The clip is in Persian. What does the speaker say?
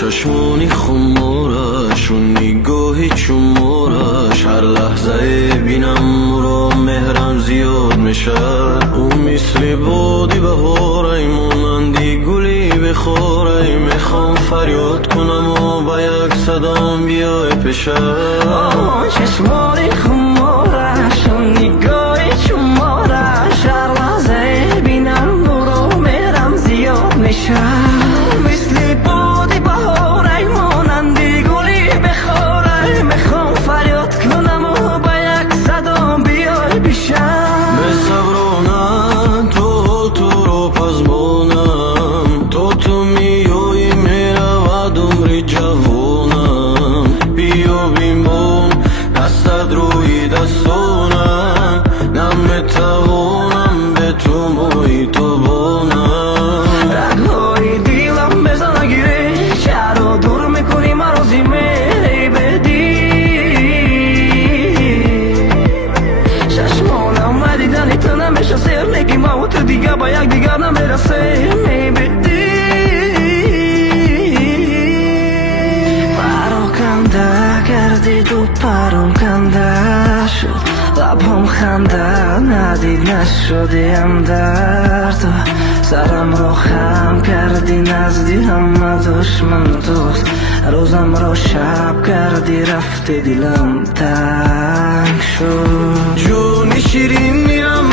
چشمانی خمارش و نگاهی چمارش، هر لحظه بینم را مهرم زیاد میشه. او مثل بادی بهاره مانندی گلی بخاره، میخوام فریاد کنم و با یک صدام بیای پیشه. چشمانی خمارش و نگاهی چمارش، هر لحظه بینم را مهرم زیاد میشه. مثل بادی بهاره مانندی گلی بخاره، میخوام فریاد کنم و با یک صدام بیای پیشه. بصبرانم تو را پزبانم، تو میایی میرود عمر جوانم. بیا بیمان دستت روی دستانم، نمیتوانم به تو مایی تو بانم. رگهای دیلم بزن گیری، چرا دور میکنی مرا زیمه بدی. چشمانم و دیدنی تو نمیشه سیر، میگی ما و تو دیگه با یک دیگر نمیرسه. میبدی پراکنده کردی دو پرم کنده شد، لبم خنده ندید نشدیم در تو. سرم رو خم کردی نزدی همه دشمن دوست، روزم رو شب کردی رفتی دلم تنگ شد. جون شیرین میرم